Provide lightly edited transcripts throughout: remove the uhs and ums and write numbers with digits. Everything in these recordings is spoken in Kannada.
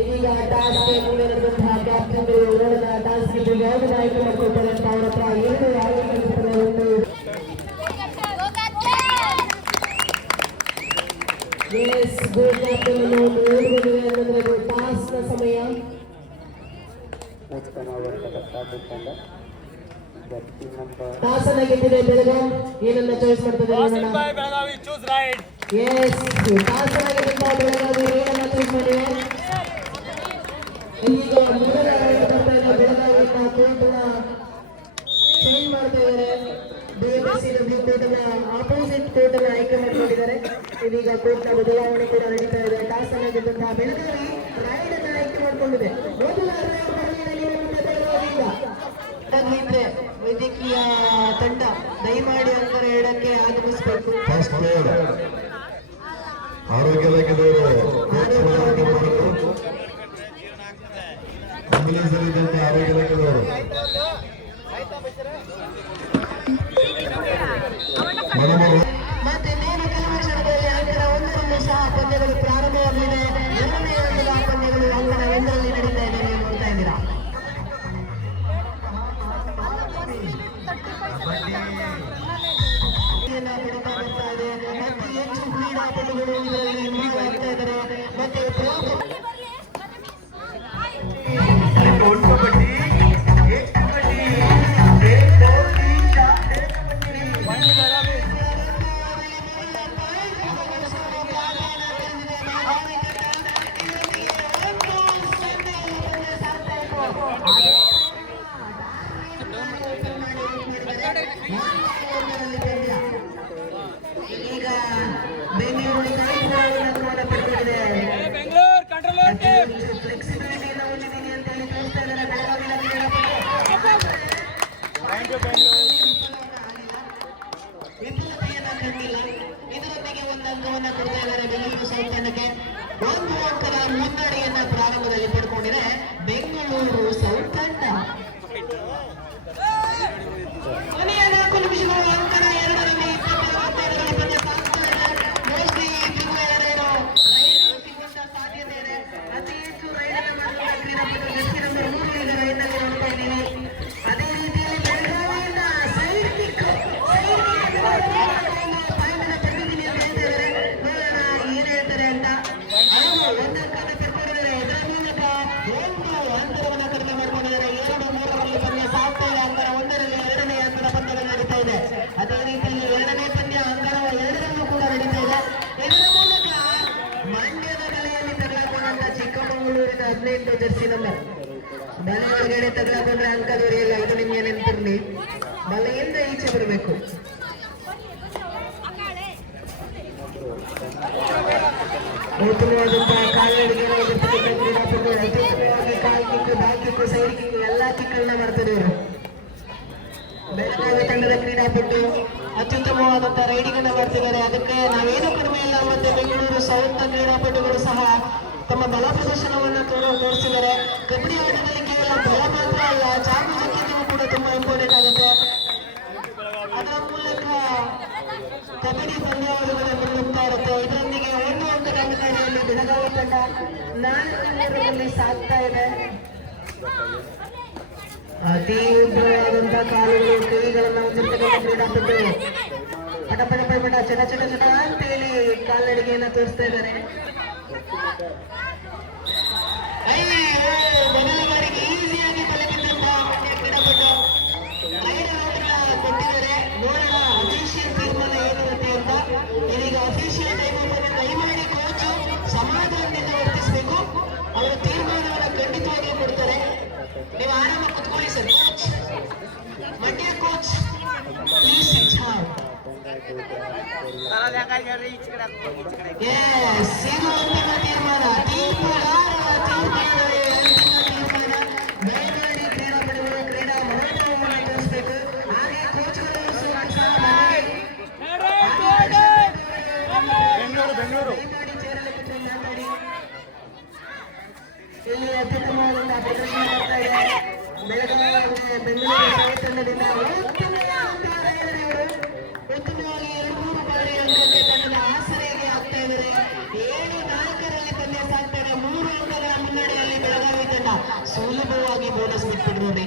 ಇದೀಗ ಟಾಸ್ಗೆ ಮುಂದಿರುವಂತಹ ಕ್ಯಾಪ್ಟನ್ ಟಾಸ್ಗೆ ಯಾವುದು ಆಯ್ಕೆ ಮಾಡ್ಕೊಳ್ತಾರೆ ಅಂತ ಅವ್ರ ಹತ್ರ ಏನು ಟಾಸ್ನ ಸಮಯ ಟಾಸನ್ನ ಗೆದ್ದಿದೆ ಬೆಳಗಾಂ. ಏನನ್ನ ಚಾಯ್ಸ್ ಮಾಡ್ತದೆ ಎಸ್ ಟಾಸನ್ನ ಗೆದ್ದಂತಹ ಬೆಳಗಾವಿ ಏನನ್ನ ಚೂಸ್ ಮಾಡಿದೆ. ಈಗ ಮೊದಲ ಬರ್ತಾ ಇದೆ ಬೆಳಗಾವಿನ ಕೋರ್ಟ್ನ ಚೇಂಜ್ ಮಾಡ್ತಾ ಇದ್ದಾರೆ. BMCW ಕೋರ್ಟ್ನ ಆಪೋಸಿಟ್ ಕೋರ್ಟ್ನ ಆಯ್ಕೆ ಮಾಡಿಕೊಂಡಿದ್ದಾರೆ. ಇದೀಗ ಕೋರ್ಟ್ನ ಬದಲಾವಣೆ ಕೂಡ ನಡೀತಾ ಇದೆ. ಟಾಸ್ ಅನ್ನ ಗೆದ್ದಂತಹ ಬೆಳಗಾವಿ ರೈಡ್ ಅನ್ನ ಆಯ್ಕೆ ಮಾಡಿಕೊಂಡಿದೆ. ಮೊದಲ ಬೆಳಗಾವಿಯಿಂದ ವೈದ್ಯಕೀಯ ತಂಡ ದಯಮಾಡಿ ಅಂತರ ಎಡಕ್ಕೆ ಆಗಮಿಸಬೇಕು. ಆರೋಗ್ಯದವರು ಆಂಬ್ಯುಲೆನ್ಸ್ನಲ್ಲಿದ್ದಂತೆ ಆರೋಗ್ಯದವರು ಮತ್ತೆ ನೇರ ಕೆಲವು ಕ್ಷಣದಲ್ಲಿ ಅಂಕಣ ಒಂದರಲ್ಲಿ ಸಹ ಪಂದ್ಯಗಳು ಪ್ರಾರಂಭವಾಗಲಿದೆ. ಎರಡನೇ ಹಂತದ ಪಂದ್ಯಗಳು ಅಂಕಣ ಒಂದರಲ್ಲಿ ನಡೀತಾ ಇದೆ. ನೀವು ನೋಡ್ತಾ ಇದ್ದೀರಾ. ಬರ್ತಾ ಇದೆ. ಅತಿ ಹೆಚ್ಚು ಕ್ರೀಡಾಪಟುಗಳು ಇದರಲ್ಲಿ ಭಾಗವಹಿಸ್ತಾ ಇದ್ದಾರೆ. ಮತ್ತೆ ಈಗ ಬೆಂಗಳೂರು ಫ್ಲೆಕ್ಸಿಬಿಲಿಟಿಯನ್ನು ಹೊಂದಿದ್ದೀನಿ ಅಂತ ಹೇಳಿ ತೋರಿಸ್ತಾ ಇದ್ದಾರೆ ಬೆಳಗಾವಿನ ವಿಫಲತೆಯನ್ನು ಕಂಡಿಲ್ಲ. ಇದರೊಂದಿಗೆ ಒಂದು ಅಂಕವನ್ನು ಕೊಡ್ತಾ ಇದ್ದಾರೆ ಬೆಂಗಳೂರು ಸೌತ್ ತಂಡಕ್ಕೆ. ಒಂದು ಅಂಕದ ಮುನ್ನಡೆಯನ್ನ ಪ್ರಾರಂಭದಲ್ಲಿ ಪಡ್ಕೊಂಡಿದೆ ಬೆಂಗಳೂರು ಸೌತ್ ತಂಡ. ಕೊನೆಯ 4 ನಿಮಿಷಗಳು ಅಂಕಣ 2ರಲ್ಲಿ 22 ಪಂದ್ಯ ಸಾಗ್ತಾ ಇದೆ. ಮೋಸ್ಟ್ಲಿ ಸಾಧ್ಯತೆ ಇದೆ. ಅತಿ ಹೆಚ್ಚು ರೈಡನ್ನು ಮಾಡುವಂತಹ ಕ್ರೀಡಾಪಟು ಜರ್ಸಿ ನಂಬರ್ 3 ಈಗ ರೈಡ್ನಲ್ಲಿ ನೋಡ್ತಾ ಇದ್ದೀವಿ. ಅದೇ ರೀತಿಯಲ್ಲಿ ಬೆಳಗಾವಿಯಿಂದ ಸೈಡ್ ಕಿಕ್ ಪಾಯಿಂಟ್ ತೆಗೆದಿದ್ದೀನಿ ಅಂತ ಹೇಳ್ತಾ ಇದ್ದಾರೆ. ನೋಡೋಣ ಏನ್ ಹೇಳ್ತಾರೆ ಅಂತ. ಹಲವು ಒಂದು ಅಂಕನ ತೆಗೆದುಕೊಂಡಿದ್ದಾರೆ. ಇದರ ಮೂಲಕ ಒಂದು ಅಂತರವನ್ನು ಕಡಿಮೆ ಮಾಡಿಕೊಂಡಿದ್ದಾರೆ. 2-3ರಲ್ಲಿ ಪಂದ್ಯ ಸಾಗ್ತಾ ಇದೆ. ಅಂಕಣ 1ರಲ್ಲಿ ಎರಡನೇ ಹಂತದ ಪಂದ್ಯಗಳು ನಡೀತಾ ಇದೆ. ಅದೇ ರೀತಿಯಲ್ಲಿ ಎರಡನೇ ಪಂದ್ಯ ಅಂಕಣ 2ರಲ್ಲೂ ಕೂಡ ನಡೀತಾ ಇದೆ. ಇದರ ಮೂಲಕ ಮಂಡ್ಯದ ಬಲೆಯಲ್ಲಿ ತಗಲಾಕೊಂಡಂತ ಚಿಕ್ಕಮಗಳೂರಿನ 15 ಜರ್ಸಿ ನಂಬರ್ ಬಲೆ ಒಳಗಡೆ ತಗಲಾಕೊಂಡ್ರೆ ಅಂಕ ದೊರೆಯಲ್ಲ. ಇದು ನಿಮಗೆ ನೆನಪಿರಲಿ. ಬಲೆಯಿಂದ ಈಚೆ ಬರಬೇಕು. ಉತ್ತಮವಾದಂತಹ ಕಾಲ್ನಡಿಗೆಯನ್ನು ಹೊಂದಿರತಕ್ಕಂಥ ಕ್ರೀಡಾಪಟು ಅತ್ಯುತ್ತಮವಾಗಿ ಕಾಲ್ kick, back kick, side kick ಎಲ್ಲ ಕಿಕ್ಗಳನ್ನ ಮಾಡ್ತಾರೆ ಇವರು. ಬೆಳಗಾವಿ ತಂಡದ ಕ್ರೀಡಾಪಟು ಅತ್ಯುತ್ತಮವಾದಂತಹ ರೈಡಿಂಗ್ ಅನ್ನ ಮಾಡ್ತಿದ್ದಾರೆ. ಅದಕ್ಕೆ ನಾವೇನು ಕಡಿಮೆ ಇಲ್ಲ. ಮತ್ತೆ ಬೆಂಗಳೂರು ಸೌತ್ ಕ್ರೀಡಾಪಟುಗಳು ಸಹ ತಮ್ಮ ಬಲ ಪ್ರದರ್ಶನವನ್ನು ತೋರಿಸಿದ್ದಾರೆ. ಕಬಡ್ಡಿ ಆಟದಲ್ಲಿ ಕೇವಲ ಬಲ ಮಾತ್ರ ಅಲ್ಲ, ಚಾಕುಚಕ್ಯತೆಯೂ ಕೂಡ ತುಂಬಾ ಇಂಪಾರ್ಟೆಂಟ್ ಆಗುತ್ತೆ. ಅದರ ಮೂಲಕ ಕಬಡ್ಡಿ ಪಂದ್ಯಾವಳಿಗಳು ಮುನ್ನುಗ್ತಾ ಇರುತ್ತೆ. ಇದರೊಂದಿಗೆ 1 ಅಂಕದ ಮುನ್ನಡೆಯಲ್ಲಿ ಬೆಳಗಾವಿ ತಂಡ 4 ಸಾಗ್ತಾ ಇದೆ. ಅತಿ ಉದ್ದವಾದಂತಹ ಕಾಲುಗಳು, ಕೈಗಳನ್ನ ಹೊಂದಿರತಕ್ಕಂಥ ಕ್ರೀಡಾಪಟು ಪಟ ಪಟ ಪಟ ಪಟ ಚಟ ಚಟ ಚಟ ಅಂತ ಹೇಳಿ ಕಾಲ್ನಡಿಗೆಯನ್ನ ತೋರಿಸ್ತಾ ಇದ್ದಾರೆ. ಮೊದಲ ಬಾರಿಗೆ ಈಸಿಯಾಗಿ ತಲೆಬಿದ್ದಂತಹ ಕ್ರೀಡಾಪಟು ಕೊಟ್ಟಿದ್ದಾರೆ. ನೋಡೋಣ ಅಫಿಷಿಯಲ್ ತೀರ್ಮಾನ ಏನಿರುತ್ತೆ ಅಂತ. ಇದೀಗ ಅಫಿಷಿಯಲ್ ಟೈಮ್ ಅನ್ನು ದಯಮಾಡಿ ಕೋಚ್ ಸಮಾಧಾನದಿಂದ ವರ್ತಿಸಬೇಕು. ಅವರು ತೀರ್ಮಾನವನ್ನು ಖಂಡಿತವಾಗಿ ಕೊಡ್ತಾರೆ. ನೀವು ಆರಾಮ ಕುತ್ಕೊಳ್ಳಿ sir. Coach Mandya coach please ಇದು ಅಂತಿಮ ತೀರ್ಮಾನ. ದಯಮಾಡಿ ಕ್ರೀಡಾಪಟುಗಳು ಕ್ರೀಡಾ ಮಹೋತ್ಸವವನ್ನು ತೋರಿಸಬೇಕು. ಹಾಗೆ ಕೋಚ್ಗಳು ದಯಮಾಡಿ ಚೇರಲ್ಲಿ ಕೂತ್ಕೊಂಡು ಮಾತಾಡಿ. ಇಲ್ಲಿ ಅತ್ಯುತ್ತಮವಾದಂತಹ ಪ್ರದರ್ಶನ ಮಾಡ್ತಾ ಇದೆ. ಬೆಳಗಾವಿ ಬೆಂಗಳೂರು ಸಾಯಿ ತಂಡದಿಂದ ಉತ್ತಮವಾದಂತಹ ರೈಡರ್ ಇವರು. ಉತ್ತಮವಾಗಿ 2-3 ಬಾರಿ ಅಂಕಕ್ಕೆ ತಂಡದ ಆಸರೆಗೆ ಆಗ್ತಾ ಇದ್ದಾರೆ. 7-4ರಲ್ಲಿ ಪಂದ್ಯ ಸಾಗ್ತಾ ಇದೆ. 3 ಅಂಕಗಳ ಮುನ್ನಡೆಯಲ್ಲಿ ಬೆಳಗಾವಿ ತಂಡ ಸುಲಭವಾಗಿ ಬೋನಸ್ ಬಿಟ್ಬಿಡ್ರಿ.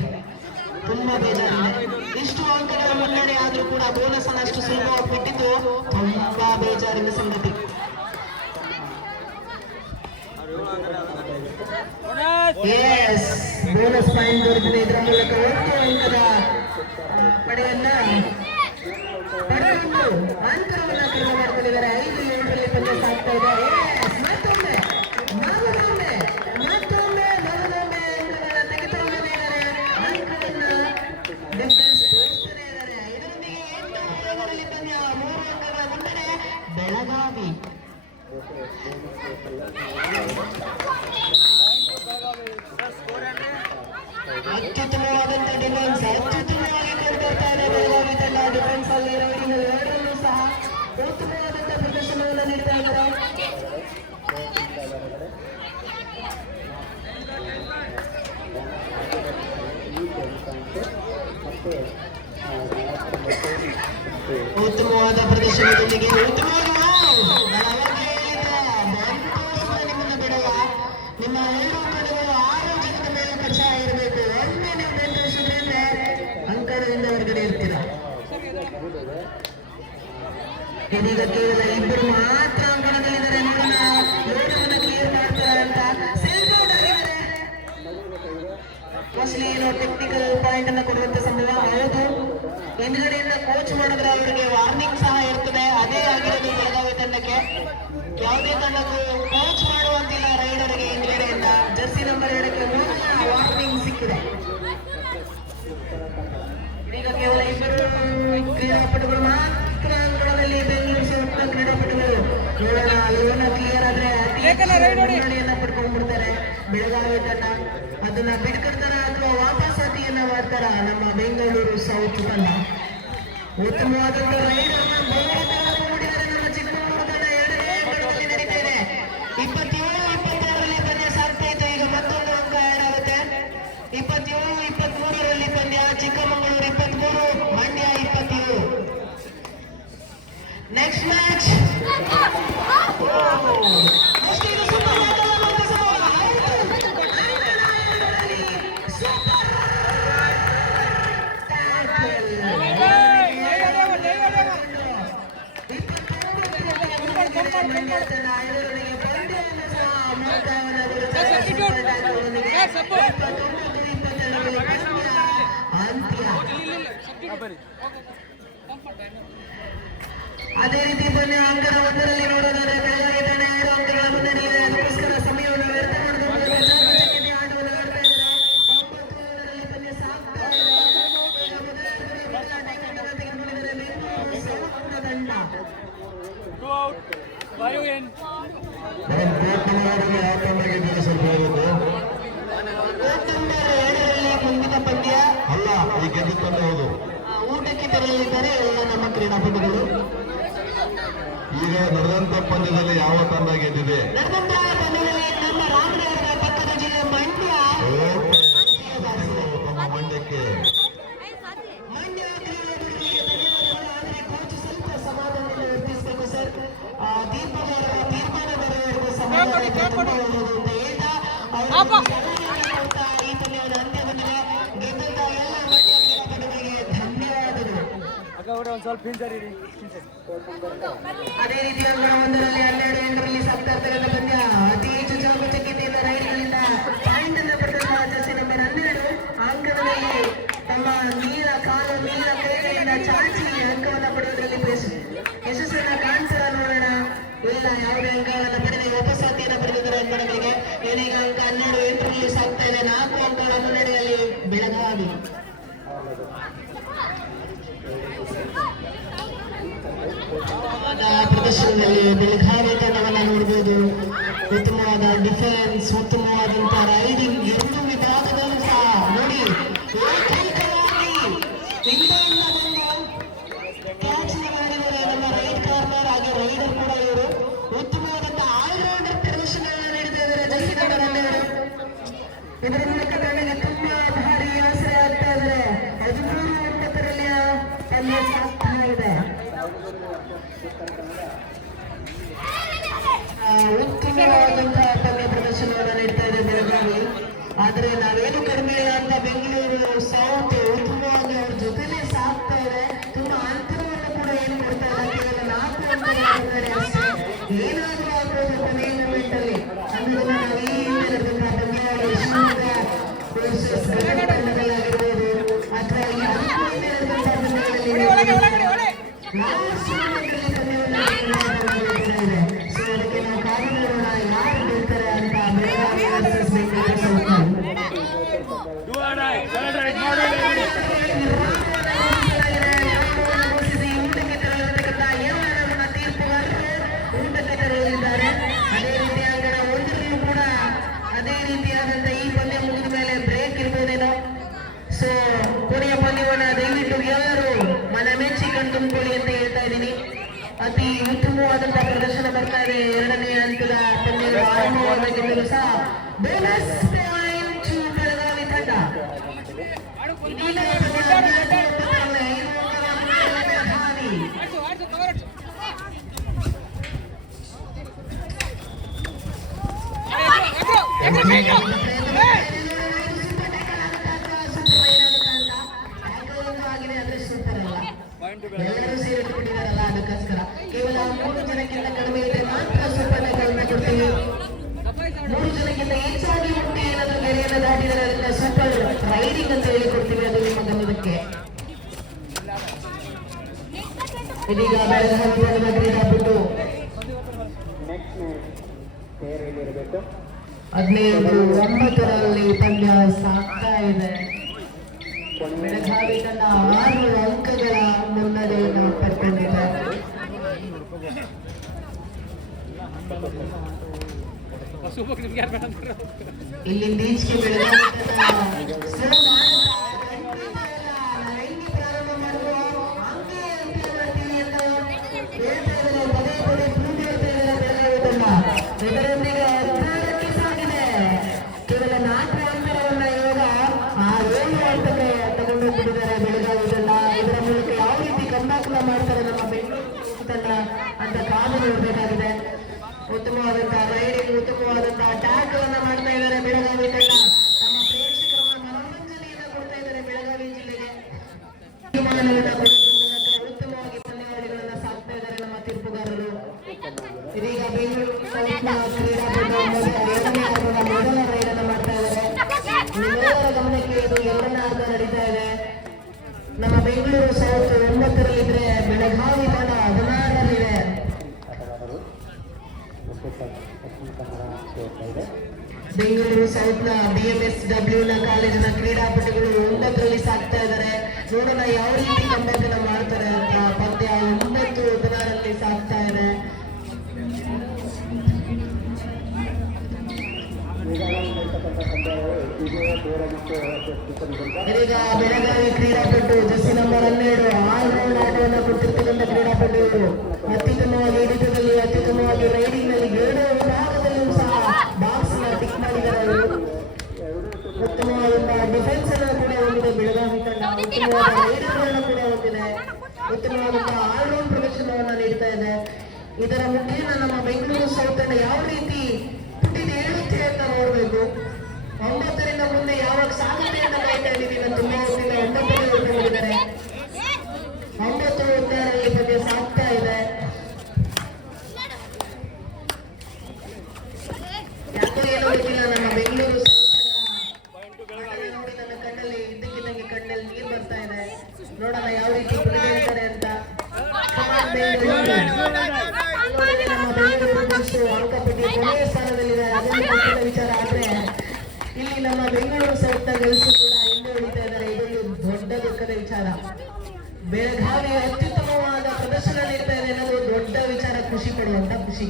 ತುಂಬಾ ಬೇಜಾರಿದೆ. ಇಷ್ಟು ಅಂಕಗಳ ಮುನ್ನಡೆ ಆದ್ರೂ ಕೂಡ ಬೋನಸ್ ಅನ್ನು ಅಷ್ಟು ಸುಲಭವಾಗಿ ಬಿಟ್ಟಿದ್ದು ತುಂಬಾ ಬೇಜಾರಿನ ಸಂಗತಿ. ಎಸ್, ಬೋನಸ್ ಪಾಯಿಂಟ್ ದೊರೆತಿದೆ. ಇದರ ಮೂಲಕ 1 ಅಂಕದ ಪಡೆಯನ್ನ ಪಡೆದುಕೊಂಡು ಅಂತರವನ್ನ ಕಡಿಮೆ ಮಾಡ್ಕೊಂಡಿದ್ದಾರೆ. 5-7ರಲ್ಲಿ ಪಂದ್ಯ ಸಾಗ್ತಾ ಇದೆ. ಎಸ್, ಮತ್ತೊಮ್ಮೆ ಅಂಕಗಳನ್ನ ತೆಗೆದುಕೊಂಡಿದ್ದಾರೆ. ಅಂಕವನ್ನ ಡಿಫರೆನ್ಸ್ ತೋರಿಸ್ತಾನೆ ಇದ್ದಾರೆ. ಇದರೊಂದಿಗೆ 8-7ರಲ್ಲಿ ಪಂದ್ಯ 3 ಅಂಕಗಳ ಮುನ್ನಡೆ ಬೆಳಗಾವಿ. ಅತ್ಯುತ್ತಮವಾದಂತ ಡಿಫೆನ್ಸ್, ಅತ್ಯುತ್ತಮವಾಗಿ ಕೊಂಡ್ಬರ್ತಾ ಇದೆ ಬೆಳಗಾವಿ ತಂಡ. ಡಿಫೆನ್ಸ್ ಅಲ್ಲಿ ರೈಡಿಂಗ್ 2ರಲ್ಲೂ ಸಹ ಉತ್ತಮವಾದಂತ ಪ್ರದರ್ಶನವನ್ನು ನೀಡ್ತಾ ಇದ್ದಾರೆ. ಉತ್ತಮವಾದ ಪ್ರದರ್ಶನದೊಂದಿಗೆ ಉತ್ತಮವಾಗಿ ನಿಮ್ಮನ್ನ ಬಿಡಲ್ಲ. ನಿಮ್ಮ 2 ಪಡೆಗಳು ಆರೋಗ್ಯದ ಮೇಲೆ ಕಚ್ಚಾ ಇರಬೇಕು. ಒಮ್ಮೆ ನೀವು ಬೆಂಬಲಿಸಿದ್ರೆ ಅಂಕಣದಿಂದ ಹೊರಗಡೆ ಇರ್ತೀರ. ಇದೀಗ ಕೇವಲ 2 ಮಾತ್ರ ಅಂಕಣದಲ್ಲಿದ್ದಾರೆ. ನೋಡೋಣ ಕ್ಲಿಯರ್ ಮಾಡ್ತಾರೆ ಅಂತ ಸೆಲ್ಫ್ ಔಟ್ ಆಗಿದ್ದಾರೆ. ಮೋಸ್ಟ್ಲಿ ಏನೋ ಟೆಕ್ನಿಕಲ್ ಪಾಯಿಂಟ್ ಅನ್ನ ಕೊಡುವಂತ ಸಂಭವ. ಹೌದು, ಹಿಂದ್ಗಡೆಯಿಂದ ಕೋಚ್ ಮಾಡಿದ್ರೆ ಅವರಿಗೆ ವಾರ್ನಿಂಗ್ ಸಹ ಇರ್ತದೆ. ಅದೇ ಆಗಿರೋದು ಬೆಳಗಾವಿ ತಂಡಕ್ಕೆ. ಯಾವುದೇ ತಂಡಕ್ಕೂ ಕೋಚ್ ಮಾಡುವಂತಿಲ್ಲ ರೈಡರ್ಗೆ. ಹಿಂದ್ಗಡೆಯಿಂದ ಜರ್ಸಿ ನಂಬರ್ 2ಕ್ಕೆ ವಾರ್ನಿಂಗ್ ಸಿಕ್ಕಿದೆ. ಈಗ ಕೇವಲ 2 ಕ್ರೀಡಾಪಟುಗಳು ಮಾತ್ರ ಅಂಕಣದಲ್ಲಿ ಬೆಂಗಳೂರು ಸೌತ್ನ ಕ್ರೀಡಾಪಟುಗಳು. ನೋಡೋಣ, ಲೋನ ಕ್ಲಿಯರ್ ಆದ್ರೆ ಮುನ್ನಡೆಯನ್ನ ಪಡ್ಕೊಂಡ್ಬಿಡ್ತಾರೆ ಬೆಳಗಾವಿ ತಂಡ. ಅದನ್ನ ಬಿಟ್ಕೊಡ್ತಾರ ಅಥವಾ ವಾಪಸ್ ಅತಿಯನ್ನ ಮಾಡ್ತಾರ ನಮ್ಮ ಬೆಂಗಳೂರು ಸೌತ್ ತಂಡ. ಉತ್ತಮವಾದಂತ ರೈಡರ್ನ ಬಯಲಿದ್ದಾರೆ ನಮ್ಮ ಚಿಕ್ಕಮಗಳೂರು ತಂಡ. 2ನೇ ಅಂಕಣದಲ್ಲಿ ನಡೀತಾ ಇದೆ. 27-26ರಲ್ಲಿ ಪಂದ್ಯ ಸಾಗ್ತಾ ಇತ್ತು. ಈಗ ಮತ್ತೊಂದು ಅಂಕ ಆಡ್ ಆಗುತ್ತೆ. 27-23ರಲ್ಲಿ ಪಂದ್ಯ. ಚಿಕ್ಕಮಗಳೂರು 23, ಮಂಡ್ಯ 27. ನೆಕ್ಸ್ಟ್ ಮ್ಯಾಚ್ ಅದೇ ರೀತಿ ಪಂದ್ಯ ಅಂಕಣ 1ರಲ್ಲಿ ನೋಡೋದಾದ್ರೆ ಬೆಳಗಾವಿ ತಂಡ 2 ಅಂಕಗಳ ಮುನ್ನಡೆಯಿದೆ. ಅದಕ್ಕೋಸ್ಕರ ಸಮಯವನ್ನು ವ್ಯರ್ಥ ಮಾಡಿಕೊಂಡು ಆಟವನ್ನು ಆಡ್ತಾ ಇದ್ದಾರೆ. 9-7ರಲ್ಲಿ ಪಂದ್ಯ ಸಾಗ್ತಾ ಇದೆ. ತಂಡ ಮುಂದಿನ ಪಂದ್ಯ ಅಲ್ಲ, ಈ ಗೆದ್ದು ತಂಡ ಹೌದು. ಊಟಕ್ಕೆ ತೆರಳಿದ್ದಾರೆ ಎಲ್ಲ ನಮ್ಮ ಕ್ರೀಡಾಪಟುಗಳು. ಈಗ ನಡೆದಂತ ಪಂದ್ಯದಲ್ಲಿ ಯಾವ ತಂಡ ಗೆದ್ದಿದೆ? ನಡೆದಂತಹ ಪಂದ್ಯದಲ್ಲಿ ನಮ್ಮ ರಾಮನಗರದ ಪಕ್ಕದ ಜಿಲ್ಲೆ ಮಂಡ್ಯ. ತಮ್ಮ ಮಂಡ್ಯಕ್ಕೆ ಮಂಡ್ಯ ಕ್ರೀಡಾಪಟುಗಳಿಗೆ ಧನ್ಯವಾದಗಳು. ಆದರೆ ಕೋಚ್ ಸ್ವಲ್ಪ ಸಮಾಧಾನವನ್ನು ವರ್ತಿಸಬೇಕು ಸರ್. ತೀರ್ಮಾನ ಬರುವವರೆಗೂ ಸಮಾಧಾನ ತುಂಬಾ ಒಳ್ಳೆಯದು ಅಂತ ಹೇಳ್ತಾ ಈ ಪಂದ್ಯವನ್ನು ಅಂತ್ಯ ಬಂದಿದೆ. ಗೆದ್ದಂತಹ ಎಲ್ಲ ಮಂಡ್ಯ ಕ್ರೀಡಾಪಟುಗಳಿಗೆ ಧನ್ಯವಾದಗಳು. ಅದೇ ರೀತಿ ಅಂಕಣ 1ರಲ್ಲಿ 12-8ರಲ್ಲಿ ಸಾಗ್ತಾ ಇರ್ತಕ್ಕಂಥ ಪಂದ್ಯ. ಅತಿ ಹೆಚ್ಚು ಚಾಮುಚಕ್ಯತೆಯಿಂದ ರೈಡ್ಗಳಿಂದ ಪಾಯಿಂಟ್ ಅನ್ನು ಪಡೆದಂತಹ ಜರ್ಸಿ ನಂಬರ್ 12 ಅಂಕಣದಲ್ಲಿ ತಮ್ಮ ನೀರ ಕಾಲು ನೀರ ಕೈಗಳಿಂದ ಚಾಚಿ ಅಂಕವನ್ನು ಪಡೆಯುವುದರಲ್ಲಿ ಯಶಸ್ಸನ್ನ ಕಾಣ್ತಾರ. ನೋಡೋಣ, ಇಲ್ಲ ಯಾವುದೇ ಅಂಕವನ್ನು ಪಡೆದು ವಾಪಸ್ ಆತಿಯನ್ನು ಪಡೆದಿದ್ದಾರೆ ಅಂಕಣಗಳಿಗೆ. ಏನೀಗ ಅಂಕ 12-8ರಲ್ಲಿ ಸಾಗ್ತಾ ಇದೆ. 4 ಅಂಕಗಳ ಮುನ್ನಡೆಯಲ್ಲಿ ಬೆಳಗಾವಿ. ಪ್ರದರ್ಶನದಲ್ಲಿ ಬೆಳಗಾವಿ ತಂಡವನ್ನು ನೋಡಬಹುದು. ಉತ್ತಮವಾದ ಡಿಫೆನ್ಸ್, ಉತ್ತಮವಾದಂತಹ ರೈಡಿಂಗ್ 2 ವಿಭಾಗದಲ್ಲೂ ಸಹ ನೋಡಿ ಏಕೈಕವಾಗಿ ಇಂಡಿಯಿಂದ ಬಂದು ಕ್ಯಾಚ್ ಮಾಡಿದರೆ ನಮ್ಮ ರೈಟ್ ಕಾರ್ನರ್ ಹಾಗೆ ರೈಡರ್ ಕೂಡ ಇವರು ಉತ್ತಮವಾದಂತಹ ಆಲ್ರೌಂಡರ್ ಪ್ರದರ್ಶನವನ್ನು ನೀಡ್ತಾ ಇದ್ದಾರೆ ಜರ್ಸಿ ನಂಬರ್ 12. ಇದರ ಮೂಲಕ ನನಗೆ ತುಂಬಾ ಭಾರಿ ಆಸರೆ ಆಗ್ತಾ ಇದ್ದಾರೆ. 13-9ರಲ್ಲಿ ಪಂದ್ಯ ಸಾಗ್ತಾ ಇದೆ. ಉತ್ತಮವಾದಂತಹ ಪಂದ್ಯ ಪ್ರದರ್ಶನವನ್ನು ನೀಡ್ತಾ ಇದೆ ಬೆಳಗಾವಿ. ಆದ್ರೆ ನಾವೇನು ಕಡಿಮೆ ಇಲ್ಲ ಅಂತ ಬೆಂಗಳೂರು ಸೌತ್ ಉತ್ತಮವಾಗಿ ಅವ್ರ ಜೊತೆಲೇ ಸಾಗ್ತಾ ಇದೆ. ತುಂಬಾ ಅಂತರವನ್ನು ಕೂಡ ಏನು ಕೊಡ್ತಾ ಇಲ್ಲ, ಕೇವಲ 4 ಅಂಕಗಳಿದ್ದಾರೆ ಅಷ್ಟೇ. ಏನಾದ್ರೂ ಆಗ್ಬೋದು ಕೊನೆಯ ಮೂಮೆಂಟ್ ಅಲ್ಲಿ. ಅಂದ್ರೆ ನಾವು ಈ ಹಿಂದೆ ನಡೆದಂತಹ ಪಂದ್ಯಗಳು ಶಿವಮೊಗ್ಗ ವರ್ಸಸ್ ಗದಗ ತಂಡಗಳಾಗಿರ್ಬೋದು ಅಥವಾ ಈ ಅಂತಿಮ ನಡೆದಂತಹ ಪಂದ್ಯಗಳಲ್ಲಿ ಲಾಸ್ಟ್ ಮೂಮೆಂಟ್ ಅಲ್ಲಿ ಪಂದ್ಯವನ್ನು ಇದೆ. ಸೊ ಅದಕ್ಕೆ ನಾವು ಕಾದು ನೋಡೋಣ ಯಾರು ಗೆಲ್ತಾರೆ ಅಂತ. ಬೆಳಗಾವಿ ವರ್ಸಸ್ ಬೆಂಗಳೂರು ಸೌತ್ ಅದೇ ರೀತಿ ಅಂಗಣ ಒಂದರಲ್ಲೂ ಕೂಡ ಅದೇ ರೀತಿಯಾದಂತ ಈ ಪಂದ್ಯ ಮುಗಿದ ಮೇಲೆ ಬ್ರೇಕ್ ಇರ್ಬೋದೇನೋ. ಸೊ ಕೊನೆಯ ಪಂದ್ಯವನ್ನ ದಯವಿಟ್ಟು ಎಲ್ಲರೂ ಮನ ಮೆಚ್ಚಿ ಕಣ್ತುಂಬಿಕೊಳ್ಳಿ ಅಂತ ಹೇಳ್ತಾ ಇದ್ದೀನಿ. ಅತಿ ಉತ್ತಮವಾದಂತಹ ಪ್ರದರ್ಶನ ಬರ್ತಾ ಇದೆ. 2ನೇ ಹಂತದ ಪಂದ್ಯಗಳು ಆರಂಭವಾದಾಗಿದ್ದರೂ ಸಹ ಬೋನಸ್ ಪಾಯಿಂಟ್ ಬೆಳಗಾವಿ ತಂಡ. ಇದೀಗ ಎಲ್ಲರೂ ಸೇರಿಕೊಂಡಿದ್ದಾರಲ್ಲ, ಅದಕ್ಕೋಸ್ಕರ ಕೇವಲ 3 ಜನಕ್ಕಿಂತ ಕಡಿಮೆ ಇದ್ರೆ ಮಾತ್ರ ಸೂಪರ್ ಗಳನ್ನು ಕೊಡ್ತೀವಿ. 3 ಜನಕ್ಕಿಂತ ಹೆಚ್ಚಾಗಿ ಮುಟ್ಟಿ ಏನಾದರೂ ಗೆರೆಯನ್ನು ದಾಟಿದರೆ ಅದನ್ನ ಸೂಪರ್ ರೈಡಿಂಗ್ ಅಂತ ಹೇಳಿಕೊಡ್ತೀವಿ. ಅದು ನಿಮ್ಮ ಗಮನಕ್ಕೆ. ಇದೀಗ ಬೆಳಗಾವಿ ಕ್ರೀಡಾಪಟು 15-9ರಲ್ಲಿ ಪಂದ್ಯ ಸಾಗ್ತಾ ಇದೆ. ಬೆಳಗಾವಿ ತಂಡ 6 ಅಂಕಗಳ ಮುನ್ನಡೆಯನ್ನು ಪಡ್ಕೊಂಡಿದೆ. ಇಲ್ಲಿಂದ ಈಚೆಗೆ ಬೆಳಗಾವಿ ಪ್ರಾರಂಭ ಮಾಡುವ ಹಂಗೆ ಅಂತ್ಯ ಮಾಡ್ತೀವಿ ಅಂತ ಹೇಳ್ತಾ ಇದ್ದಾರೆ. ಪದೇ ಪದೇ ಪೂಜೆ ಬೆಳಗಾವಿ ತಂಡ ಇದರೊಂದಿಗೆ 16ಕ್ಕೆ ಸಾಗಿದೆ. ಕೇವಲ 4 ಅಂತರವನ್ನ ಇವಾಗ 7 ಅಂತಕ್ಕೆ ತಗೊಂಡೋಗ್ಬಿಟ್ಟಿದ್ದಾರೆ ಬೆಳಗಾವಿ ತಂಡ. ಇದರ ಮೂಲಕ ಯಾವ ರೀತಿ ಕಂಬ್ಯಾಕ್ ಮಾಡ್ತಾರೆ ನಮ್ಮ ಬೆಂಗಳೂರು ತಂಡ ಅಂತ ಕಾದು ನೋಡಬೇಕಾಗಿದೆ. ಉತ್ತಮವಾದಂತಹ ರೈಡಿಂಗ್, ಉತ್ತಮವಾದಂತಹ ಟ್ಯಾಕಲ್ ಅನ್ನ ಮಾಡ್ತಾ ಇದ್ದಾರೆ ಬೆಳಗಾವಿ ತಂಡ. ತಮ್ಮ ಪ್ರೇಕ್ಷಕರನ್ನ ಮನೋರಂಜನೆಯನ್ನ ಕೊಡ್ತಾ ಇದ್ದಾರೆ ಬೆಳಗಾವಿ ಜಿಲ್ಲೆಗೆ. ಉತ್ತಮವಾಗಿ ಪಂದ್ಯಾವಳಿಗಳನ್ನ ಸಾಕ್ತಾ ಇದ್ದಾರೆ ನಮ್ಮ ತೀರ್ಪುಗಾರರು. ಇದೀಗ ಬೆಂಗಳೂರು ಕ್ರೀಡಾಪಟು ಮೊದಲ ರೈಡ್ ಅನ್ನ ಮಾಡ್ತಾ ಇದ್ದಾರೆ. ನಿಮ್ಮೆಲ್ಲರ ಗಮನಕ್ಕೆ ಇದು 2ನೇ ಅರ್ಧ ನಡೀತಾ ಇದೆ. ನಮ್ಮ ಬೆಂಗಳೂರು ಸೌತ್ 9ರಲ್ಲಿದ್ರೆ ಬೆಳಗಾವಿ ತಂಡ 16ರಲ್ಲಿದೆ. ಬೆಂಗಳೂರು ಸೌತ್ ನ BMSW ನ ಕಾಲೇಜಿನ ಕ್ರೀಡಾಪಟುಗಳು 9ರಲ್ಲಿ ಸಾಕ್ತಾ ಇದ್ದಾರೆ. ನೋಡೋಣ ಯಾವ ರೀತಿ ಕಂಬಾಟನ ಮಾಡ್ತಾರೆ ಅಂತ. ಪಂದ್ಯ 9-16ರಲ್ಲಿ ಸಾಕ್ತಾ ಇದೆ. ಇದೀಗ ಬೆಳಗಾವಿ ಕ್ರೀಡಾಪಟು ಜೆರ್ಸಿ ನಂಬರ್ 12 ಆಲ್ರೌಂಡ್ ಆಟವನ್ನು ಕೊಟ್ಟಿರ್ತಕ್ಕಂಥ ಕ್ರೀಡಾಪಟು ಇವರು. ಅತ್ಯುತ್ತಮವಾಗಿ ಹಿಡಿತದಲ್ಲಿ, ಅತ್ಯುತ್ತಮವಾಗಿ ರೈಡಿಂಗ್ ನಲ್ಲಿ 2 ವಿಭಾಗದಲ್ಲೂ ಸಹ ಬಾಕ್ಸ್ ನ ಟಿಕ್ ಮಾಡಿದ್ದಾರೆ ಅವರು. ಉತ್ತಮವಾದಂತಹ ಡಿಫೆನ್ಸ್ ಅನ್ನು ಕೂಡ ಹೊಂದಿದೆ ಬೆಳಗಾವಿ ತಂಡ. ಉತ್ತಮವಾದ ರೈಡರ್ಗಳನ್ನು ಕೂಡ ಹೊಂದಿದೆ. ಉತ್ತಮವಾದಂತಹ ಆಲ್ರೌಂಡ್ ಪ್ರದರ್ಶನವನ್ನು ನೀಡ್ತಾ ಇದೆ. ಇದರ ಮುಖೇನ ನಮ್ಮ ಬೆಂಗಳೂರು ಸೌತ್ ತಂಡ ಯಾವ ರೀತಿ ಪುಟಿನ ಹೇಳುತ್ತೆ ಅಂತ ನೋಡಬೇಕು. 9ರಿಂದ ಮುಂದೆ ಯಾವಾಗ ಸಾಗುತ್ತೆ ಅಂತ ಕಾಯ್ತಾ ಇದ್ದೀವಿ. ತುಂಬಾ ಹೊತ್ತಿಲ್ಲ 9ರಲ್ಲಿ ಹೊರಟಿದ್ದಾರೆ. 9-16ರಲ್ಲಿ ಪಂದ್ಯ ಸಾಗ್ತಾ ಇದೆ. ಯಾಕೋ ಏನೋ ಗೊತ್ತಿಲ್ಲ, ನಮ್ಮ ಬೆಂಗಳೂರು ನೋಡಿ ನನ್ನ ಕಣ್ಣಲ್ಲಿ ಇದ್ದಕ್ಕಿದ್ದಂಗೆ ಕಣ್ಣಲ್ಲಿ ನೀರು ಬರ್ತಾ ಇದೆ. ನೋಡೋಣ ಯಾವ ರೀತಿ ಕುಣಿತಾರೆ ಅಂತ. ನಮ್ಮ ಬೆಂಗಳೂರು ಅಂಕಪಟ್ಟಿ ಕೊನೆಯ ಸ್ಥಾನದಲ್ಲಿದೆ. ಅದನ್ನು ಗೊತ್ತಿಲ್ಲ ವಿಚಾರ. ಆದ್ರೆ ಇಲ್ಲಿ ನಮ್ಮ ಬೆಂಗಳೂರು ಸೌತ್ ಗೆಲ್ಸು ಕೂಡ ಹಿಂದೆ ಉಳಿತಾ ಇದ್ದಾರೆ. ಇದೊಂದು ದೊಡ್ಡ ದುಃಖದ ವಿಚಾರ. ಬೆಳಗಾವಿ ಅತ್ಯುತ್ತಮವಾದ ಪ್ರದರ್ಶನ ನೀಡ್ತಾ ಇದೆ ಅನ್ನೋದು ದೊಡ್ಡ ವಿಚಾರ, ಖುಷಿ ಪಡುವಂತ ಖುಷಿ.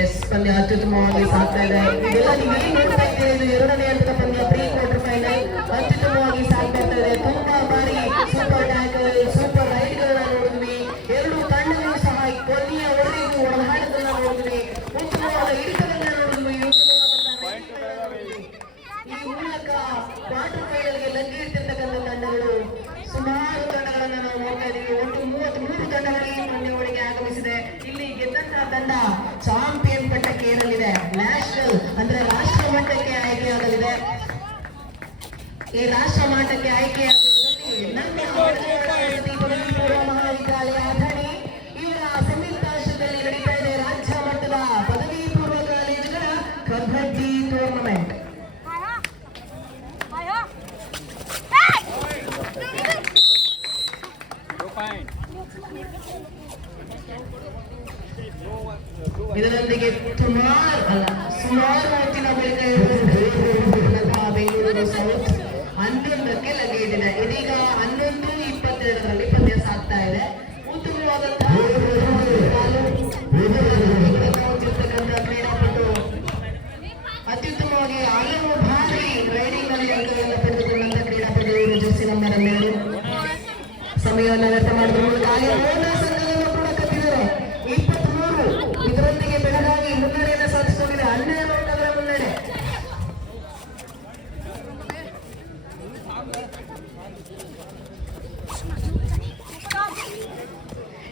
ಎಸ್ ಪಂದ್ಯ ಅತ್ಯುತ್ತಮವಾಗಿ ಸಾಗ್ತಾ ಇದೆ. ಇದೆಲ್ಲ ನೀವು ಏನ್ ನೋಡ್ತಾ ಇದ್ದೀರಿ, ಇದು ಎರಡನೇ ಹಂತದ ಪಂದ್ಯ, ಪ್ರೀ ಕ್ವಾರ್ಟರ್ ಫೈನಲ್ ಅತ್ಯುತ್ತಮವಾಗಿ ಸಾಗ್ತಾ ಇದೆ. ತುಂಬಾ ಬಾರಿ ಸೂಪರ್ ಟ್ಯಾಕಲ್, ಸೂಪರ್ ರೈಡ್ಗಳನ್ನ ನೋಡಿದ್ವಿ. ಎರಡು ತಂಡಗಳು ಸಹ ಕೊನೆಯವರೆಗೂ ಹೊರಹಾಡೋದನ್ನ ನೋಡಿದ್ವಿ. ಉತ್ತಮವಾದ ಹಿಡಿತವನ್ನ ನೋಡಿದ್ವಿ, ಉತ್ತಮವಾದ ರೈಡ್ಗಳನ್ನ ನೋಡಿದ್ವಿ. ಈ ಮೂಲಕ ಕ್ವಾರ್ಟರ್ ಫೈನಲ್ಗೆ ಲಗ್ಗೆ ಇಟ್ಟಿರ್ತಕ್ಕಂಥ ತಂಡಗಳು ಸುಮಾರು ತಂಡಗಳನ್ನ ನಾವು ನೋಡ್ತಾ ಇದ್ದೀವಿ. ಒಟ್ಟು 33 ತಂಡಗಳು ಈ ಪಂದ್ಯಾವಳಿಗೆ ಆಗಮಿಸಿದೆ. ಇಲ್ಲಿ ಗೆದ್ದಂತಹ ತಂಡ ಚಾಂಪಿಯನ್ ಪಟ್ಟಕ್ಕೆ ಏರಲಿದೆ, ನ್ಯಾಷನಲ್ ಅಂದ್ರೆ ರಾಷ್ಟ್ರ ಮಟ್ಟಕ್ಕೆ ಆಯ್ಕೆಯಾಗಲಿದೆ. ಈ ರಾಷ್ಟ್ರ ಮಟ್ಟಕ್ಕೆ ಆಯ್ಕೆಯಾಗುವುದರಲ್ಲಿ ನಮ್ಮ ವಸತಿ ಪದವಿ ಪೂರ್ವ ಮಹಾವಿದ್ಯಾಲಯ ಅಥಣಿ ಇವರ ಸಂಯುಕ್ತಾಶ್ರಯದಲ್ಲಿ ನಡೀತಾ ಇದೆ ರಾಜ್ಯ ಮಟ್ಟದ ಪದವಿ ಪೂರ್ವ ಕಾಲೇಜುಗಳ ಕಬಡ್ಡಿ ಟೂರ್ನಮೆಂಟ್. ಇದರೊಂದಿಗೆ ಸುಮಾರು ಹೊತ್ತಿನ ಬಳಿಕ ಬೆಂಗಳೂರು ಸೌತ್ 11ಕ್ಕೆ ಲಗ್ಗೆ ಇಟ್ಟಿದೆ. ಇದೀಗ 11:22ರಲ್ಲಿ ಪಂದ್ಯ ಸಾಗ್ತಾ ಇದೆ. ಉತ್ತಮವಾದಂತಹ ಕ್ರೀಡಾಪಟು ಅತ್ಯುತ್ತಮವಾಗಿ ಹಲವು ಭಾರಿ ರೈಡಿಂಗ್ ನಲ್ಲಿ ಅಂಕಗಳನ್ನು ಪಡೆದುಕೊಂಡಂತ ಕ್ರೀಡಾಪಟು ಇವರು ಜೆರ್ಸಿ ನಂಬರ್ 12. ಸಮಯವನ್ನು ವ್ಯರ್ಥ ಮಾಡಿದ ಮೂಲಕ ಬೋನಸ್ ಅಂಕಗಳನ್ನು ಕೂಡ ಕಟ್ಟಿದ್ದಾರೆ. 23. ಇದರೊಂದಿಗೆ ಬೆಳಗಾವಿ ಮುನ್ನಡೆಯನ್ನು ಸಾಧಿಸಿಕೊಂಡಿದೆ, 12 ಅಂಕಗಳ ಮುನ್ನಡೆ.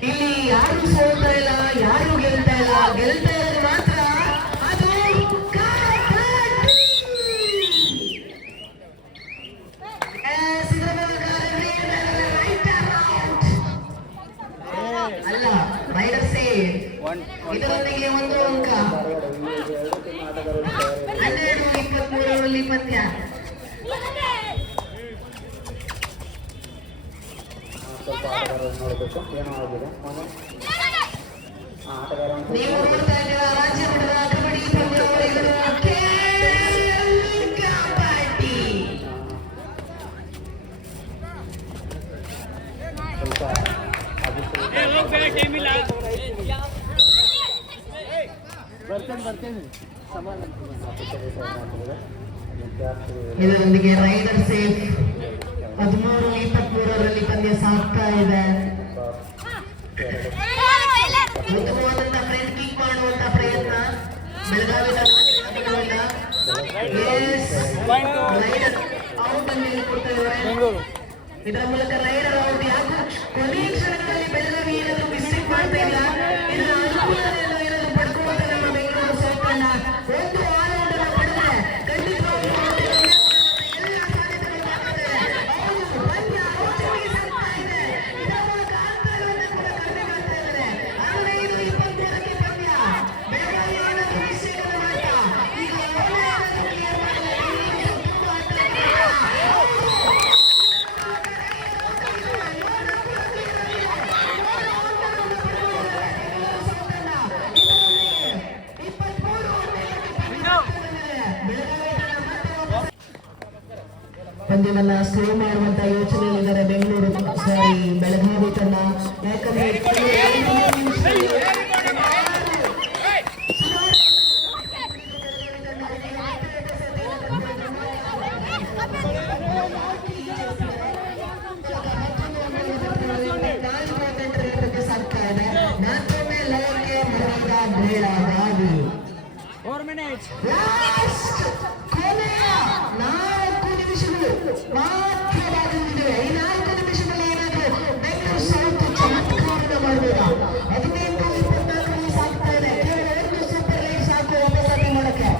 ಇಲ್ಲಿ ಯಾರು ಸೋಲ್ತಾ ಇಲ್ಲ, ಯಾರು ಗೆಲ್ತಾ ಇಲ್ಲ, ಗೆಲ್ತಾ ಇರೋದು ಮಾತ್ರ ಅದು ಅಲ್ಲ ರೈಡರ್ ಸೇವ್. ಇದರೊಂದಿಗೆ 1 ಅಂಕ. 12-23ರಲ್ಲಿ ಪಂದ್ಯ. ನೀವು ನೋಡ್ತಾ ಇದ್ದೀರಾ ರಾಜ್ಯ ಮಟ್ಟದ ಕಬಡ್ಡಿ ಪಂದ್ಯಾವಳಿಗಳು ಕಬಡ್ಡಿ. ಇದರೊಂದಿಗೆ ರೈಡರ್ ಸೇಫ್ 13-23ರಲ್ಲಿ ಪಂದ್ಯ ಸಾಗ್ತಾ ಇದೆ. ಉತ್ತಮವಾದಂತಹ ಫ್ರಂಟ್ ಕಿಕ್ ಮಾಡುವಂತಹ ಪ್ರಯತ್ನ ಬೆಳಗಾವಿ ಔಟ್ ಅನ್ನು ಕೊಡ್ತಾ ಇದ್ದಾರೆ. ಇದರ ಮೂಲಕ ರೈಡರ್ ಔಟ್. ಯಾಕೆ ಕೊನೆಯ ಕ್ಷಣಗಳಲ್ಲಿ ಬೆಳಗಾವಿ ಏನಾದರೂ ಮಿಸ್ಟೇಕ್ ಮಾಡ್ತಾ ಇಲ್ಲ, ಇದರ ಅನುಕೂಲತೆಯನ್ನು ಏನಾದರೂ ಪಡ್ಕೊಳ್ಳುವಂತ ನಮ್ಮ ಬೆಂಗಳೂರು ಸೌತ್ ತಂಡ ಒಂದು ಆಲ್ ಔಟ್ ಅನ್ನು ಪಡೆದರೆ ಖಂಡಿತವಾಗಿ ಎಲ್ಲ ಸಾಧ್ಯತೆಗಳು ಕಾಣ್ತದೆ. ಅವರು ಪಂದ್ಯ ಔಟ್ಗೆ ಸಾಗ್ತಾ ಇದೆ. ಇದರ ಮೂಲಕ ಅಂತರವನ್ನು ಕೂಡ ಕಡಿಮೆ ಮಾಡ್ತಾ ಇದ್ದಾರೆ. 15-23ಕ್ಕೆ ಪಂದ್ಯ. ಬೆಳಗಾವಿ ಏನಾದರೂ ಮಿಸ್ಟೇಕ್ ಅನ್ನು ಮಾಡ್ತಾ ಈಗ ಏನಾದರೂ ಕ್ಲಿಯರ್ ಮಾಡಿದರೆ ತುಂಬಾ ಪಂದ್ಯವನ್ನ ಸ್ಲೋ ಮಾಡುವಂತ ಯೋಚನೆಯಲ್ಲಿದ್ದಾರೆ ಬೆಳಗಾವಿ ತಂಡ. ಯಾಕಂದ್ರೆ ಸಾಗ್ತಾ ಇದೆ. ಮತ್ತೊಮ್ಮೆ ಲಯಕ್ಕೆ ಮರದ ಬೆಳಗಾವಿ. ಕೊನೆಯ 4 ನಿಮಿಷಗಳು ಮಾತ್ರ ಬಾಗಿಲಿವೆ. ಈ 4 ನಿಮಿಷದಲ್ಲಿ ಏನಾದರೂ ಬೆಂಗಳೂರು ಸೌತ್ ಚಮತ್ಕಾರದ ಮಾಡಬಹುದಾ? 15-24ರಲ್ಲಿ ಸಾಗ್ತಾ ಇದೆ. ಕೇವಲ 1 ಸೂಪರ್ ಲೈನ್ ಸಾಕು ವಾಪಸಾಗಿ ಮಾಡೋಕ್ಕೆ.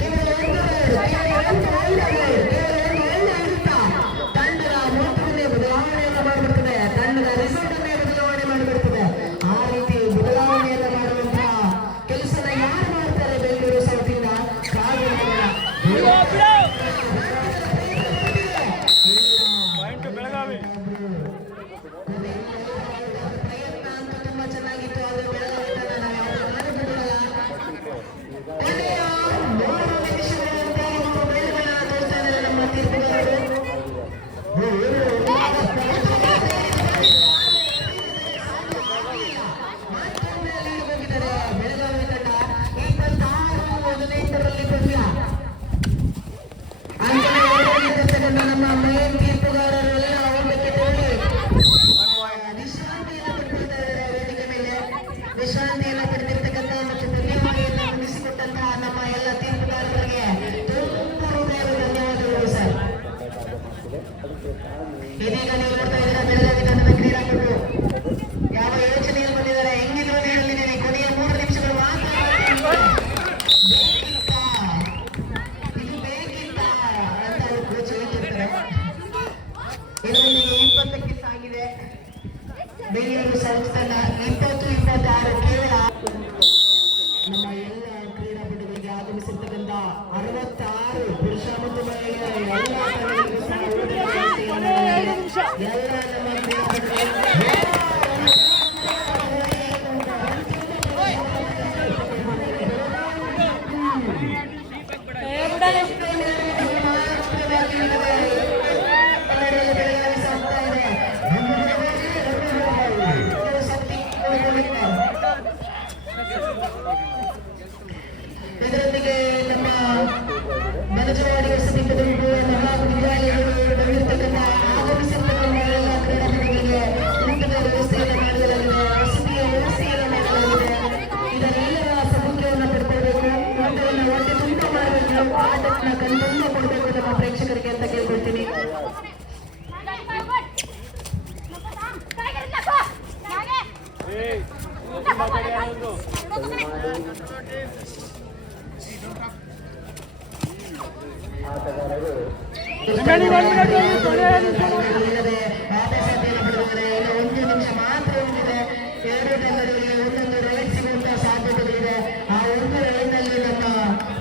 ಕೇವಲ 1 ತಂಡದ ಮೊತ್ತವನ್ನೇ ಬದಲಾವಣೆಯನ್ನು ಮಾಡಿಬಿಡ್ತದೆ, ತಂಡದ ರಿಸಲ್ಟ್ ಅನ್ನೇ ಬದಲಾವಣೆ ಮಾಡಿಬಿಡ್ತದೆ. ಆ ರೀತಿ ಬದಲಾವಣೆಯನ್ನು ಮಾಡುವಂತಹ ಕೆಲಸನ ಯಾರು ಮಾಡ್ತಾರೆ ಬೆಂಗಳೂರು ಸೌತ್ ಇಂದ? ಪ್ರಯತ್ನ ಅಂತೂ ತುಂಬಾ ವಿಶ್ರಾಂತಿಯನ್ನು ಪಡೆದಿರ್ತಕ್ಕಂಥ ಮತ್ತು ಧನ್ಯವಾದಗಳನ್ನು ಮುಗಿಸಿಕೊಟ್ಟಂತಹ ನಮ್ಮ ಎಲ್ಲ ತೀರ್ಪುಗಾರರಿಗೆ ತುಂಬ ಹೃದಯದ ಧನ್ಯವಾದಗಳು ಸರ್. ಇದೀಗ ನೀವು ನೋಡ್ತಾ ಇದ್ದೀರಾ ಬೆಳಗಾವಿ ತಂಡದ ಕ್ರೀಡಾಪಟು ಯಾವ ಯೋಚನೆಯಲ್ಲಿ ಬಂದಿದ್ದಾರೆ, ಹೆಂಗಿದ್ರು ನೀಡಲಿದ್ದೀರಿ. ಕೊನೆಯ 3 ನಿಮಿಷಗಳು ಮಾತ್ರ ಬೇಕಿತ್ತಾ, ಇದು ಬೇಕಿತ್ತಾ ಅಂತ ಅವರು ಕೋಚ್ ಹೇಳ್ತಿರ್ತಾರೆ. ಇದರೊಂದಿಗೆ 20ಕ್ಕೆ ಸಾಗಿದೆ ಬೆಂಗಳೂರು ಸೌತ್ ತಂಡ. 20-26 ಕೇವಲ ನಮ್ಮ ಎಲ್ಲ ಕ್ರೀಡಾಪಟುಗಳಿಗೆ ಆಗಮಿಸಿರ್ತಕ್ಕಂಥ 66 ಪುರುಷ ಮತ್ತು ಮಹಿಳೆಯರ ಎಲ್ಲ ತಂಡಗಳಿಗೂ ಸಹ ಊಟದ ವ್ಯವಸ್ಥೆಯನ್ನು ಎಲ್ಲ ನಮ್ಮ ಕ್ರೀಡಾಪಟುಗಳು ಇದರೊಂದಿಗೆ ನಮ್ಮ ಬನಜವಾಡಿ ವಸತಿ ಪದವಿ ಮಹಾವಿದ್ಯಾಲಯಗಳು ಬಂದಿರತಕ್ಕಂಥ ಆಗಮಿಸಿರ್ತಕ್ಕಂಥ ಎಲ್ಲ ಕ್ರೀಡಾಪಟುಗಳಿಗೆ ಊಟದ ವ್ಯವಸ್ಥೆಯನ್ನು ಮಾಡಲಾಗಿದೆ, ವಸತಿಯ ವ್ಯವಸ್ಥೆಯನ್ನು ಮಾಡಲಾಗಿದೆ. ಇದನ್ನೆಲ್ಲರ ಸದುಪಯೋಗವನ್ನು ಪಡ್ಕೊಳ್ಬೇಕು, ಊಟವನ್ನು ಹೊಟ್ಟೆ ತುಂಬ ಮಾಡಬೇಕು, ಆಟವನ್ನು ಕಣ್ತುಂಬ ಕೊಡಬೇಕು ನಮ್ಮ ಪ್ರೇಕ್ಷಕರಿಗೆ ಅಂತ ಕೇಳ್ಕೊಳ್ತೀನಿ. ಇಲ್ಲದೆ ಆಟಸಾಧ್ಯವನ್ನು ಪಡೆದಿದ್ದಾರೆ. ಇನ್ನು 1 ನಿಮಿಷ ಮಾತ್ರ ಉಳಿದಿದೆ. 2 ತಂಡಗಳಿಗೆ ಒಂದೊಂದು ರೈಡ್ ಸಿಗುವಂತಹ ಸಾಧ್ಯತೆಗಳಿದೆ. ಆ ಒಂದು ರೈಡ್ನಲ್ಲಿ ನಮ್ಮ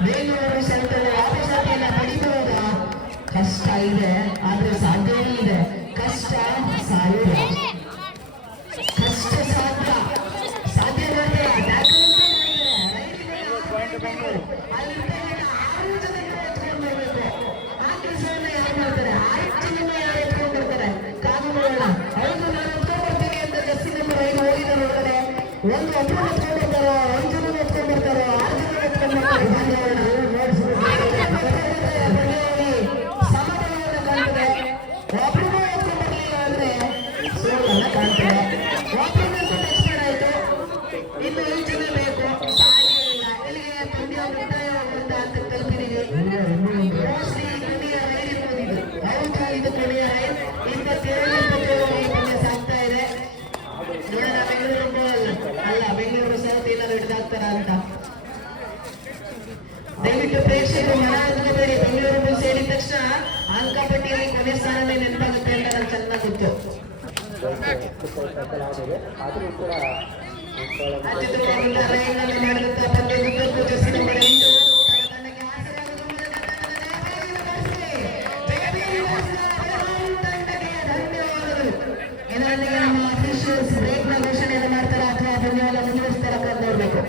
ಬೆಂಗಳೂರು ಸೌತ್ ಆಟಸಾಧ್ಯವನ್ನು ಪಡಿಬಹುದಾ? ಕಷ್ಟ ಇದೆ, ಆದ್ರೆ ಸಾಧ್ಯನೂ ಇದೆ. ಕಷ್ಟ ಸಾಧ್ಯ, ಕಷ್ಟ ಸಾಧ್ಯ, ಸಾಧ್ಯ ಒಂದು ಒಬ್ಬರು ಎತ್ಕೊಂಡು ಬರ್ತಾರೋ, 5 ಜನ ಎತ್ಕೊಂಡು ಬರ್ತಾರೋ, 6 ಜನ ಎತ್ಕೊಂಡು ಬರ್ತಾರೋ, ಸಮಬಲವನ್ನು ಕಾಣ್ತದೆ. ಒಬ್ಬರು ಎತ್ಕೊಂಡು ಬರಲಿಲ್ಲ ಅಂದ್ರೆ ಸೋಲನ್ನ ಕಾಣ್ತದೆ. ಒಬ್ಬರನ್ನಂತೂ ಟಚ್ ಮಾಡಾಯ್ತು, ಇನ್ನು 5 ಜನ ಬೇಕು, ಸಾಧ್ಯ ಇಲ್ಲ. ಇಲ್ಲಿಗೆ ಪಂದ್ಯ ಮುಕ್ತಾಯವಾಗುವಂತ ಅಂತ ತಲುಪಿದೀವಿ. ಮೋಸ್ಟ್ಲಿ ಕೊನೆಯ ರೈಡ್ ಇರ್ಬೋದು ಇದು. ಹೌದು, ಇದು ಕೊನೆಯ ರೈಡ್. 27 ಈ ಪಂದ್ಯ ಸಾಗ್ತಾ ಇದೆ. ನೋಡೋಣ ಬೆಂಗಳೂರು ಅಲ್ಲ ಬೆಂಗಳೂರು ಸೌತ್ ಏನಾದ್ರು ಹಿಡಿದಾಗ್ತಾರ ಅಂತ. ದಯವಿಟ್ಟು ಪ್ರೇಕ್ಷಕರು ಮನ ಅಂದ್ಕೋಬೇಡಿ. ಬೆಂಗಳೂರು ಬುಲ್ಸ್ ಹೇಳಿದ ತಕ್ಷಣ ಅಂಕಪಟ್ಟಿಯಲ್ಲಿ ಕೊನೆ ಸ್ಥಾನನೇ ನೆನಪಾಗುತ್ತೆ ಅಂತ ನಂಗೆ ಚೆನ್ನಾಗಿ ಗೊತ್ತು. ಅತ್ಯುತ್ತಮವಾದ ರೈಡನ್ನು ಮಾಡಿದಂತ ಪಂದ್ಯ ಉದ್ದಕ್ಕೂ ಜೆರ್ಸಿ ನಂಬರ್ 8 ತಂಡಕ್ಕೆ ಧನ್ಯವಾದಗಳು. ಇದರೊಂದಿಗೆ ನಮ್ಮ ಅಫಿಷಿಯಲ್ಸ್ ಬ್ರೇಕ್ನ ಘೋಷಣೆಯನ್ನು ಮಾಡ್ತಾರೆ ಅಥವಾ ಪಂದ್ಯವನ್ನು ಮುಂದುವರಿಸ್ತಾರೆ ಅಂತ ನೋಡಬೇಕು.